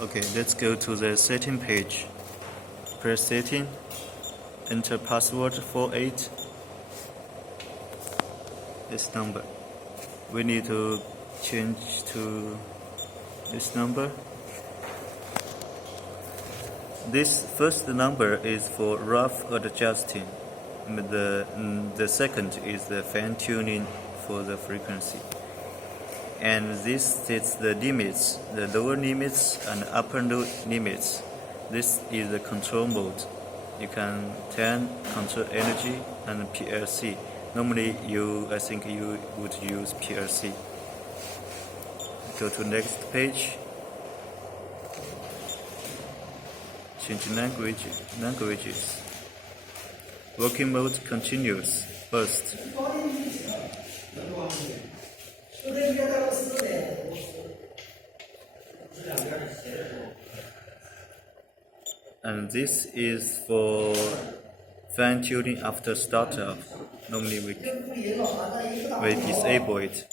Okay, let's go to the setting page. Press setting, enter password 48, this number. We need to change to this number. This first number is for rough adjusting. The second is the fine tuning for the frequency. And this sets the limits, the lower limits and upper limits. This is the control mode. You can turn control energy and PLC. Normally I think you would use PLC. Go to next page. Change languages. Working mode continuous, burst. And this is for fine tuning after startup. Normally we disable it.